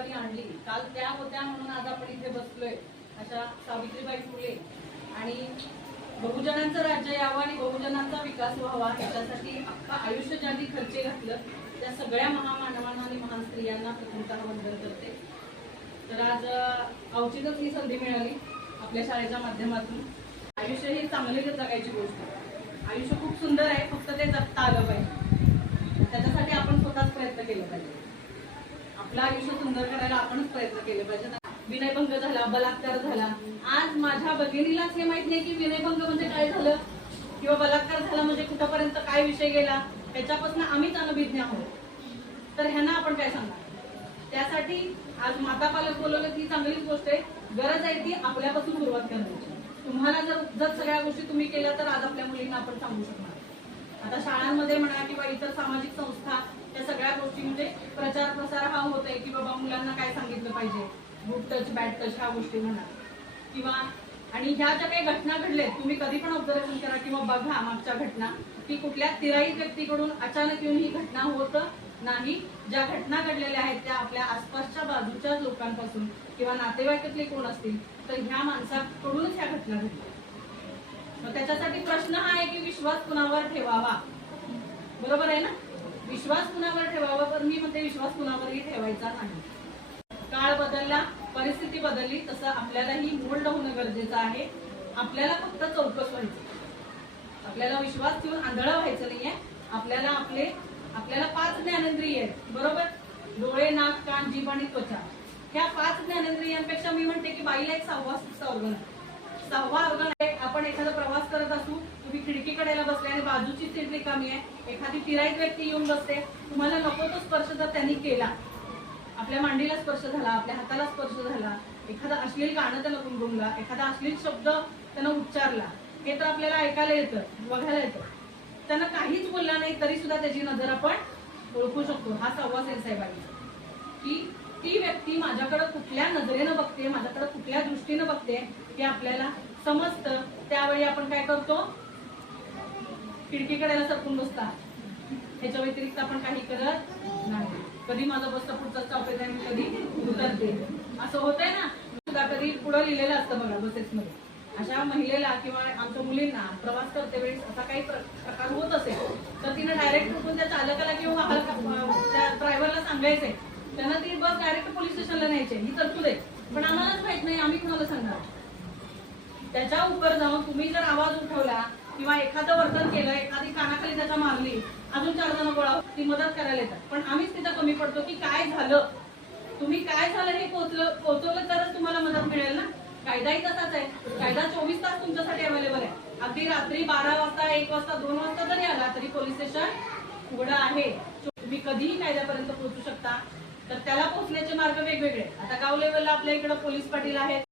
अंमलबजावणी आणली, काल त्या होत्या म्हणून आज आपण इथे बसलोय, अशा सावित्रीबाई फुले आणि बहुजनांचं राज्य यावं आणि बहुजनांचा विकास व्हावा याच्यासाठी अख्खा आयुष्य ज्यांनी खर्ची घातलं त्या सगळ्या महामानवांना आणि महान स्त्रियांना प्रथमतः वंदन करते। तर आज औचित्यच ही संधी मिळाली आपल्या शाळेच्या माध्यमातून। आयुष्य ही चांगली जगायची गोष्ट आहे, आयुष्य खूप सुंदर आहे, फक्त ते जगता आलं पाहिजे, त्याच्यासाठी आपण स्वतःच प्रयत्न केले पाहिजे। आपलं आयुष्य सुंदर करायला आपणच प्रयत्न केले पाहिजे। विनयभंग झाला, बलात्कार झाला, आज माझ्या भगिनीलाच हे माहित नाही की विनयभंग म्हणजे काय झालं किंवा बलात्कार झाला म्हणजे कुठपर्यंत काय विषय गेला, त्याच्यापासून आम्हीच अनभिज्ञ आहोत। तर ह्यांना आपण काय सांगणार? त्यासाठी आज माता पालक बोलवलं ती चांगलीच गोष्ट आहे, गरज आहे ती आपल्यापासून सुरुवात करायची। तुम्हाला जर सगळ्या गोष्टी तुम्ही केल्या तर आज आपल्या मुलींना आपण सांगू शकणार। आता शाळांमध्ये म्हणा किंवा इतर सामाजिक संस्था त्या सगळ्या गोष्टी म्हणजे प्रचार प्रसार हा होतोय की बाबा मुलांना काय सांगितलं पाहिजे, गुड टच बॅड टच ह्या गोष्टी म्हणा किंवा आणि ह्या ज्या काही घटना घडल्यात तुम्ही कधी पण ऑब्झर्वेशन करा किंवा बघा मागच्या घटना की कुठल्या तिराई व्यक्तीकडून अचानक येऊन ही घटना होत नाही। ज्या घटना घडलेल्या आहेत त्या आपल्या आसपासच्या बाजूच्या लोकांपासून किंवा नातेवाईकातले कोण असतील तर ह्या माणसाकडूनच ह्या घटना घडल्या। मग त्याच्यासाठी प्रश्न हा आहे की विश्वास कुणावर ठेवावा, बरोबर आहे ना? विश्वास कुणावर ठेवावा, पण मी म्हणते विश्वास कुणावरही ठेवायचा नाही। काळ बदलला, परिस्थिती बदलली, तसं आपल्यालाही मोल्ड होणं गरजेचं आहे। आपल्याला फक्त चौकस व्हायचं, आपल्याला विश्वास ठेवून आंधळं व्हायचं नाहीये। आपल्याला 5 ज्ञानेंद्रिय आहेत, बरोबर? डोळे, नाक, कान, जीभ आणि त्वचा, ह्या 5 ज्ञानेंद्रियांपेक्षा मी म्हणते की बाईला एक 6वा ऑर्गन आहे। 6वा ऑर्गन आहे। आपण एखादा प्रवास करत असू, तुम्ही खिडकीकडेला बसले आणि बाजूची सीट रिकामी आहे, एखादी तिराईत व्यक्ती येऊन बसते, तुम्हाला नको तो स्पर्श जर त्यांनी केला, आपल्या मांडीला स्पर्श झाला, आपल्या हाताला स्पर्श झाला, एखादा अश्लील गाणं त्याला गुणगुणला, एखादा अश्लील शब्द त्यानं उच्चारला, हे तर आपल्याला ऐकायला येतं, बघायला येतं, त्यांना काहीच बोलला नाही तरी सुद्धा त्याची नजर आपण ओळखू शकतो। हा 6वा सेन्स आहे बाईचा, की ती व्यक्ती माझ्याकडे कुठल्या नजरेनं बघते, माझ्याकडे कुठल्या दृष्टीनं बघते हे आपल्याला समजतं। त्यावेळी आपण काय करतो? खिडकीकडेला सरकून बसता, ह्याच्या व्यतिरिक्त आपण काही करत नाही। कधी माझा बसचा पुढचा स्टॉप येते आणि कधी उतरते, असं होतंय ना? सुद्धा कधी पुढं लिहिलेलं असतं बघा बसेसमध्ये, अशा महिलेला किंवा आमच्या मुलींना प्रवास करते वेळी असा काही प्रकार होत असेल तर तिने डायरेक्ट उठून त्या चालकाला किंवा त्या ड्रायव्हरला सांगायचंय, त्यांना ती बस डायरेक्ट पोलीस स्टेशनला न्यायची, ही तरतूद आहे, पण आम्हालाच माहित नाही, आम्ही कुणाला सांगणार? त्याच्या उपर जाऊन तुम्ही जर आवाज उठवला किंवा एखादं वर्तन केलं, एखादी कानाखाली त्याच्या मारली, अजून 4 जण गोळा ती मदत करायला येतात, पण आम्हीच तिथं कमी पडतो की काय झालं, तुम्ही काय झालं हे पोहोचवलं तरच तुम्हाला मदत मिळेल ना। कायदाही तसाच आहे, कायदा 24 तास तुमच्यासाठी अवेलेबल आहे। अगदी रात्री 12 वाजता, 1 वाजता, 2 वाजता जरी आला तरी पोलीस स्टेशन उघडं आहे, तुम्ही कधीही कायद्यापर्यंत पोहोचू शकता। तर त्याला पोहोचण्याचे मार्ग वेगवेगळे। आता गाव लेवलला आपल्या इकडे पोलीस पाटील आहेत,